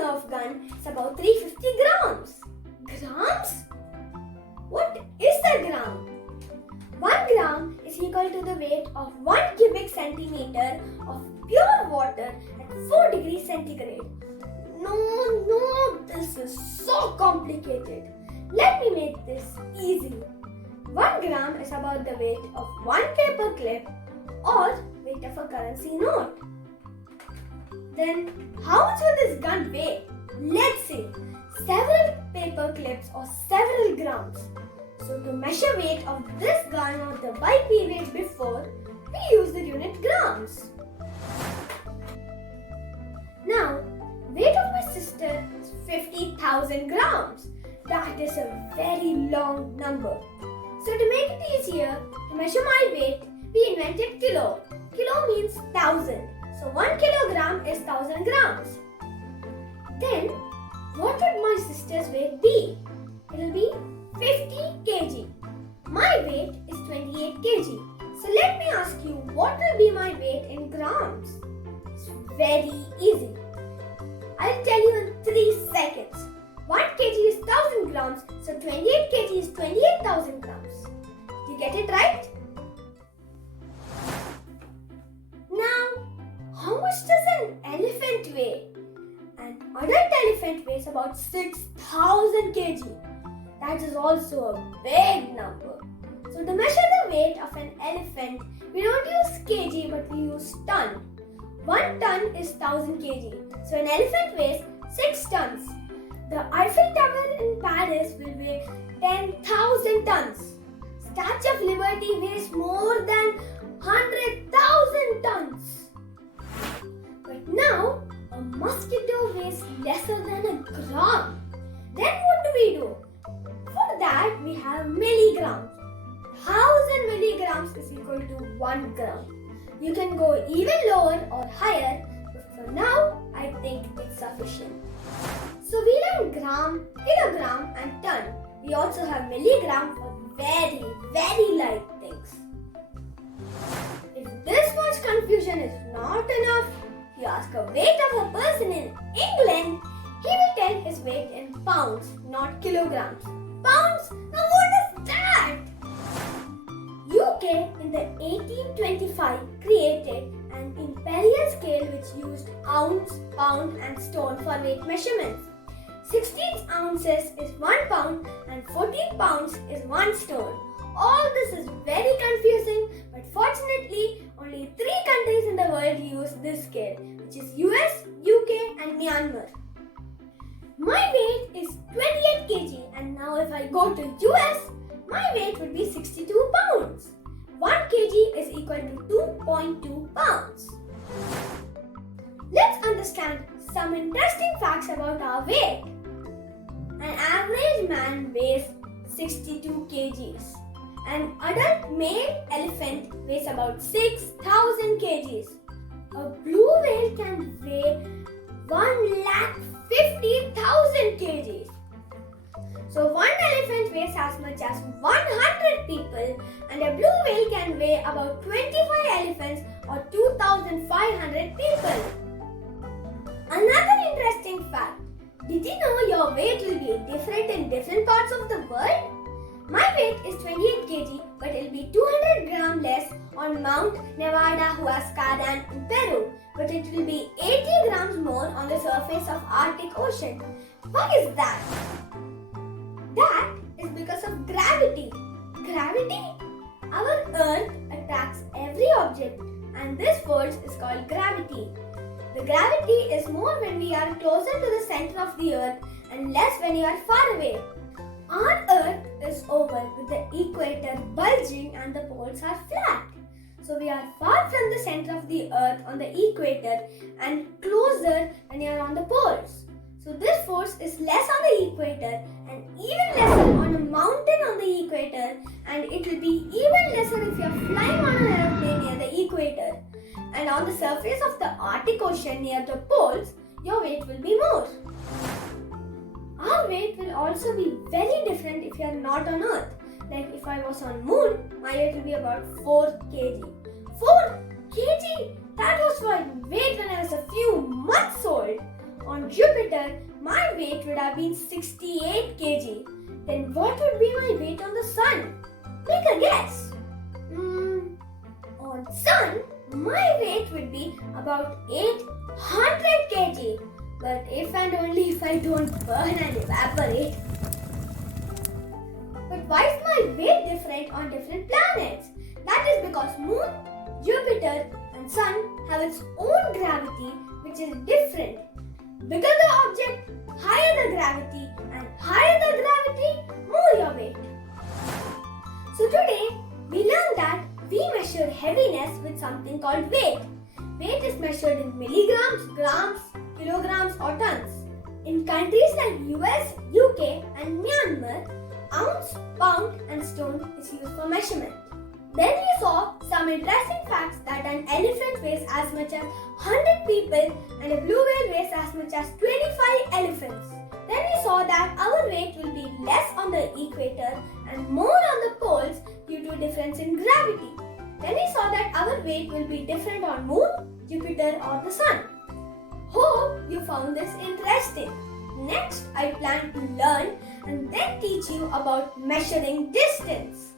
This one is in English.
Nerf gun is about 350 grams. Grams? What is a gram? 1 gram is equal to the weight of 1 cubic centimeter of pure water at 4 degrees centigrade. No, this is so complicated. Let me make this easy. 1 gram is about the weight of 1 paper clip or weight of a currency note. Then how much will this gun weigh? Let's say several paper clips or several grams. So to measure weight of this gun or the bike we weighed before, we use the unit grams. Now, weight of my sister is 50,000 grams. That is a very long number. So to make it easier to measure my weight, we invented kilo. Kilo means 1000. So 1 kilogram is 1000 grams. Then, what would my sister's weight be? It will be 50 kg. My weight is 28 kg. So let me ask you, what will be my weight in grams? It's very easy. I'll tell you in 3 seconds. 1 kg is 1000 grams, so 28 kg is 28,000 grams. Did you get it right? Now, how much does an elephant weigh? An adult elephant weighs about 6,000 kg. That is also a big number. So to measure the weight of an elephant, we don't use kg but we use ton. 1 ton is 1000 kg. So an elephant weighs 6 tons. The Eiffel Tower in Paris will weigh 10,000 tons. Statue of Liberty weighs more than 100,000 tons. But now, a mosquito weighs lesser than a gram. Then what do we do? For that, we have milligrams. 1000 milligrams is equal to 1 gram. You can go even lower or higher, but for now, I think it's sufficient. So we learned gram, kilogram and ton. We also have milligram for very, very light things. If this much confusion is not enough, you ask a weight of a person in England, he will tell his weight in pounds, not kilograms. Pounds? Now what is that? UK in the 1825 created an imperial scale which used ounce, pound and stone for weight measurements. 16 ounces is 1 pound and 14 pounds is 1 stone. All this is very confusing, but fortunately only 3 countries in the world use this scale, which is US, UK and Myanmar. My weight is 28 kg and now if I go to US, my weight would be 62 pounds. 1 kg is equal to 2.2 pounds. Let's understand some interesting facts about our weight. An average man weighs 62 kgs. An adult male elephant weighs about 6,000 kgs. A blue whale can weigh 1,50,000 kgs. So one elephant weighs as much as 100 people and a blue whale can weigh about 25 elephants or 2,500 people. Another interesting fact. Did you know your weight will be different in different parts of the world? My weight is 28 kg but it will be 200 gram less on Mount Nevada Huascaran in Peru, but it will be 80 grams more on the surface of Arctic Ocean. Why is that? That is because of gravity. Gravity? Our Earth attracts every object and this force is called gravity. The gravity is more when we are closer to the center of the Earth and less when you are far away. Our Earth is oval with the equator bulging and the poles are flat. So we are far from the center of the Earth on the equator and closer when you are on the poles. So this force is less on the equator and even lesser on a mountain on the equator, and it will be even lesser if you are flying on an aeroplane near the equator. And on the surface of the Arctic Ocean near the poles, your weight will be more. Our weight will also be very different if you are not on Earth. Like if I was on Moon, my weight will be about 4 kg. 4 kg? That was my weight when I was a few months old. on Jupiter, my weight would have been 68 kg. Then what would be my weight on the Sun? Make a guess. On Sun, my weight would be about 800 kg. But if and only if I don't burn and evaporate. But why is my weight different on different planets? That is because Moon, Jupiter and Sun have its own gravity which is different. Bigger the object, higher the gravity, and higher the gravity, more your weight. So today, we learned that we measure heaviness with something called weight. Weight is measured in milligrams, grams, kilograms or tons. In countries like US, UK and Myanmar, ounce, pound and stone is used for measurement. Then we saw some interesting facts that an elephant weighs as much as 100 people and a blue whale weighs as much as 25 elephants. Then we saw that our weight will be less on the equator and more on the poles due to difference in gravity. Then we saw that our weight will be different on Moon, Jupiter or the Sun. Hope you found this interesting. Next, I plan to learn and then teach you about measuring distance.